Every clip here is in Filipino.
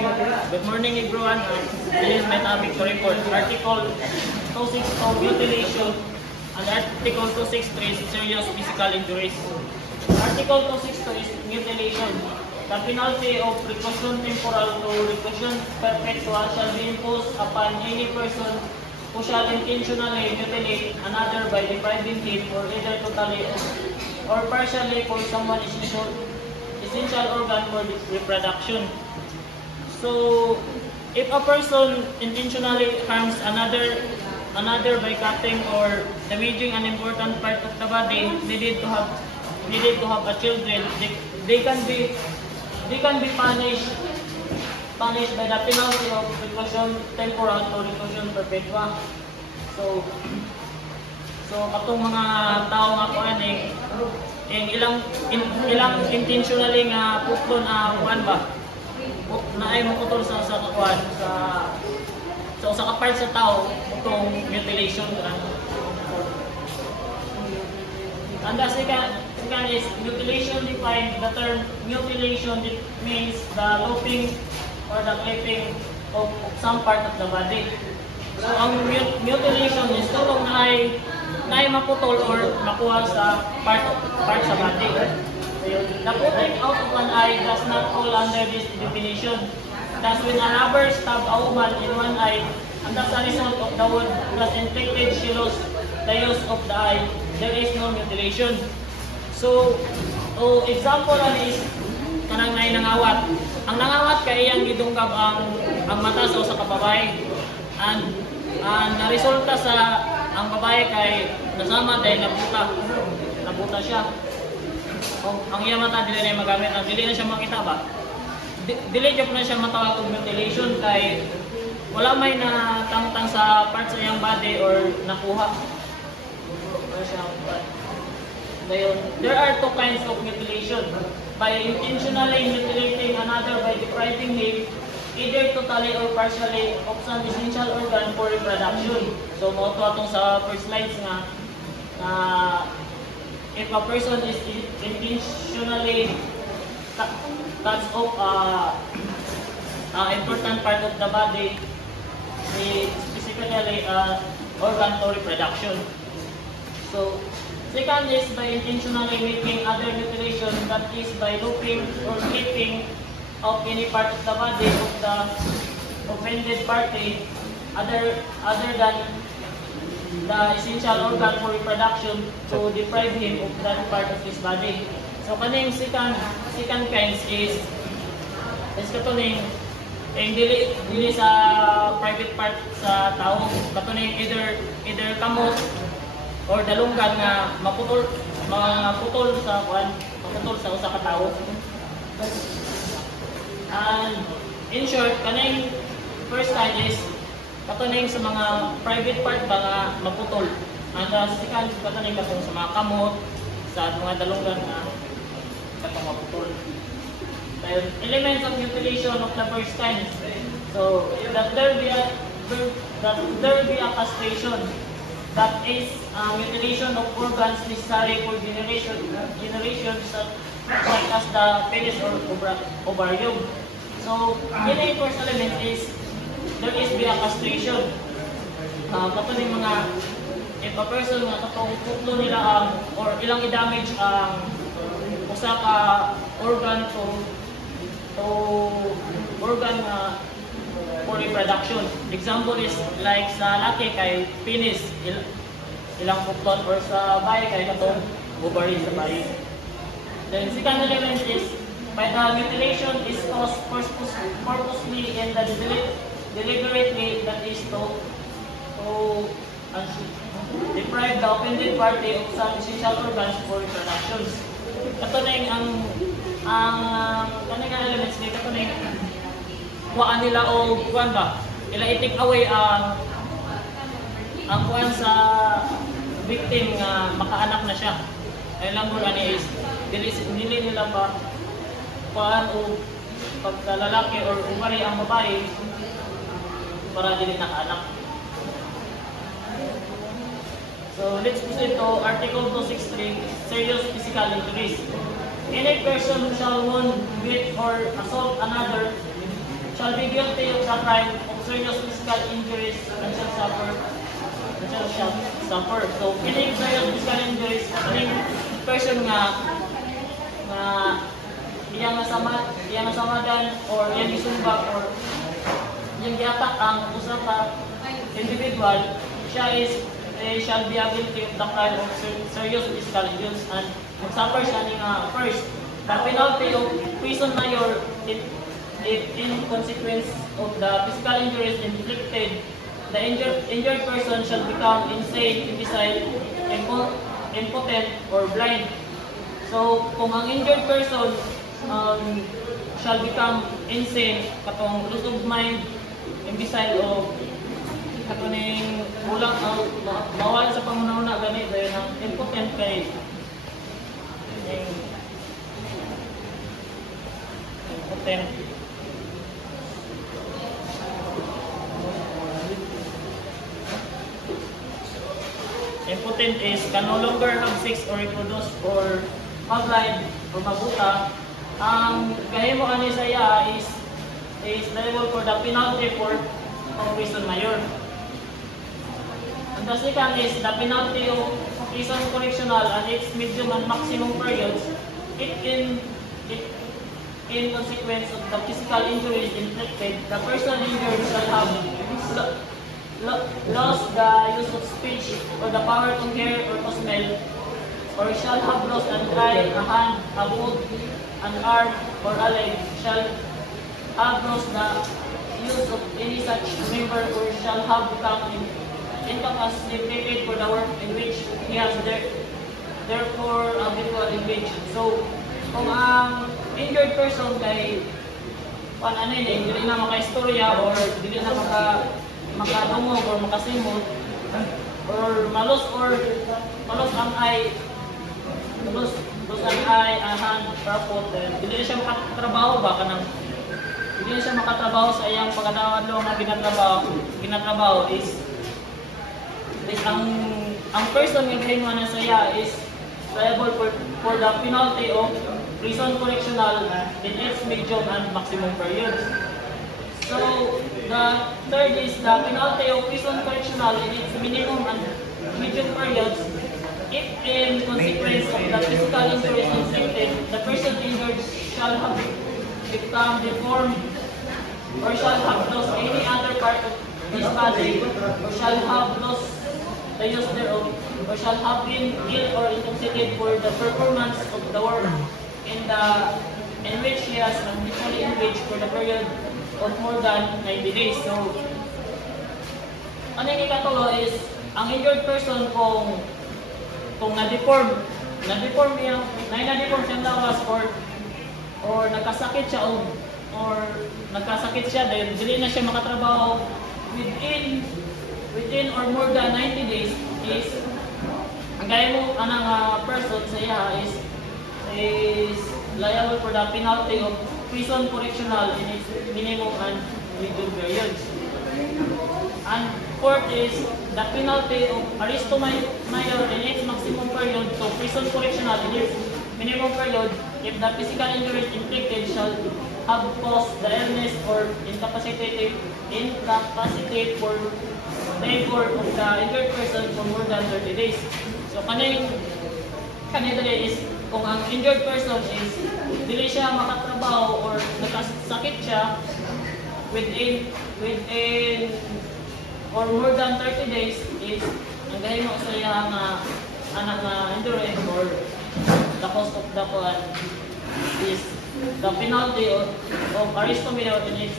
Good morning everyone. This is my topic to report. Article 262 mutilation and Article 263 serious physical injuries. Article 262 is mutilation. The penalty of reclusion temporal to reclusion perpetual shall be imposed upon any person who shall intentionally mutilate another by depriving him or either totally or partially for someone's essential organ for reproduction. So, if a person intentionally harms another by cutting or damaging an important part of the body needed to have a children, they can be punished by the penalty of reclusion temporal to reclusion perpetua. So katong mga tao nga kuan ilang intentionally nga puton kuan ba na ay maputol sa kakuan sa ka part sa tao itong mutilation and the second is mutilation defined. The term mutilation means the lopping or the clipping of some part of the body. So ang mutilation is tulong na ay maputol or makuha sa part sa body. The putting out of an eye does not fall under this definition. Thus, when a robber stabs a woman in one eye, and as a result of the wound that inflicted she lost the use of the eye, there is no mutilation. So, example is kanang nay nangawat. Ang nangawat kay iyang gidungkab ang mata sa usa ka babae. And naresulta sa ang babae kay nasama dahil nabuta siya. Ang iyang mata dili na magamit, dili na siya makita ba? Dili jud na siya matawag og mutilation kay wala may natangtang sa part sa iyang body or nakuha. There are two kinds of mutilation. By intentionally mutilating another by depriving him either totally or partially of some essential organ for reproduction. So mo to atong sa first slides nga if a person is intentionally cuts off important part of the body, specifically organ for reproduction. So second is by intentionally making other mutilation, that is by looping or clipping of any part of the body of the offended party other than the essential organ for reproduction to deprive him of that part of his body. So kaning second kinds is katuning dili sa private part sa tao, katuning either kamot or dalunggan nga maputol sa usa ka tawo. And in short, kaning first kind is katuning sa mga private part ba nga maputol. And the second katuning katong sa mga kamot, sa mga dalunggan nga katong maputol. Elements of mutilation of the first kind. So that there be a castration. That is mutilation of organs necessary for generation such as the penis or ovarium. So, yun first element is there is be a castration. Katuning mga if a person nga katong putlo nila or ilang i-damage ang usa ka organ to organ for reproduction. Example is like sa laki kay penis ilang puklon or sa bayi kay katong ovary sa bayi. Then second element is by the mutilation is caused purposely and deliberately, that is to deprive the offended party of some essential organs for reproduction. Katuning ang kaning elements ni katuning kuhaan nila o kuhaan ba? Ila i-take away ang kuhaan sa victim nga makaanak na siya. Ay lang mo ani is dili nila ba kuhaan o pagkalalaki or umari ang babae para dili nakaanak. So let's proceed to Article 263, serious physical injuries. Any person who shall wound, beat, or assault another shall be guilty of the crime of serious physical injuries and shall suffer. So, kining serious physical injuries, kining person nga iyang nasamadan or iyang gisumbag or iyang giatak ang usa ka individual, siya shall be guilty of the crime of serious physical injuries and magsuffer siya ni nga first the penalty of prison mayor if in consequence of the physical injuries inflicted, the injured person shall become insane, imbecile, impotent, or blind. So, kung ang injured person shall become insane, katong loss of mind, imbecile, o katuning ulang mawala sa pangunahuna gani dahil ng impotent kay impotent. Impotent is can no longer have sex or reproduce or mag-blind or mabuta. Ang kahimo ani saya is liable for the penalty for prison mayor. And the second is the penalty of prison correctional and its medium and maximum periods if in consequence of the physical injuries inflicted, the person injured shall have lost the use of speech or the power to hear or to smell, or shall have lost an eye, a hand, a foot, an arm, or a leg, shall have lost the use of any such member, or shall have become incapacitated for the work in which he has therefore habitual engaged. So, kung ang injured person kay dili na maka-istorya or dili na makadungog or makasimot or malos ang eye, malos ang eye, ang hand, trapot, dili na siya makatrabaho ba kanang dili na siya makatrabaho sa iyang pagkatawad nga ginatrabaho is ang person nga ginawa na saya is liable for the penalty of prison correctional in its medium and maximum periods. So, the third is the penalty of prison correctional in its minimum and medium periods if in consequence of the physical injuries inflicted, the person injured shall have become deformed or shall have lost any other part of his body or shall have lost the use thereof or shall have been ill or intoxicated for the performance of the work in which he has habitually engaged for the period of more than 90 days. So, ano yung ikatulo is, ang injured person kung na-deform siyang lawas or nagkasakit siya dahil dili na siya makatrabaho within or more than 90 days is ang gaya mo anang person sa iya is liable for the penalty of prison correctional in its minimum and medium periods. And fourth is the penalty of arresto mayor in its maximum period, so prison correctional in its minimum period if the physical injuries inflicted shall have caused the illness or incapacitate for labor of the injured person for more than 30 days. So kanina is kung ang injured person is dili siya makatrabaho or nagkasakit siya within or more than 30 days is ang gahimo sa iya nga anak nga injury or the cost of the one is the penalty of arresto mayor in its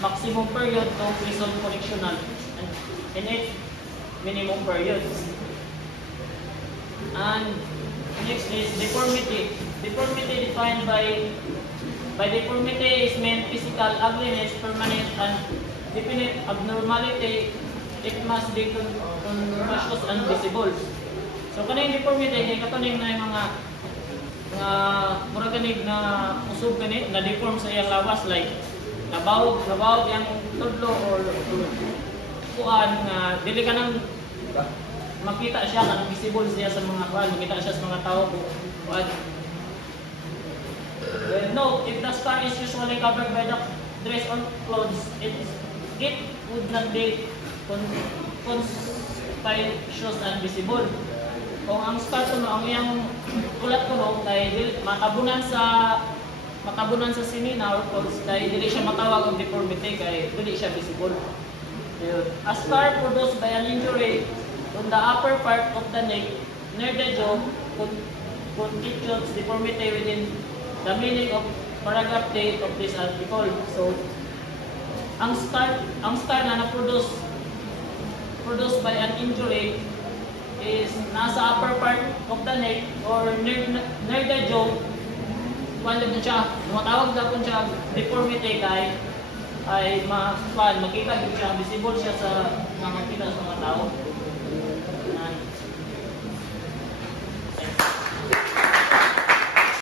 maximum period to prison correctional and in its minimum periods. And next is deformity. Deformity defined by deformity is meant physical ugliness, permanent and definite abnormality. It must be conscious and visible. So kanang deformity kay katuning na yung mga mura ganig na usog gani na deform sa iyang lawas like nabawog yang tudlo or kuan nga dili ka nang makita siya kanang visible siya sa mga kuan, makita siya sa mga tao kuan. Note, if the scar is usually covered by the dress or clothes, it would not be conspicuous and visible. Kung ang scar kuno ang iyang ulat kuno kay makabunan sa sinina or clothes kay dili siya matawag og deformity kay dili siya visible. A scar produced by an injury on the upper part of the neck near the jaw constitutes deformity within the meaning of paragraph 8 of this article. So, ang scar na produced by an injury is nasa upper part of the neck or near the jaw. Kuan na siya, matawag na po siya deformity kay ay makita din siya, visible siya sa nakakita sa mga tao.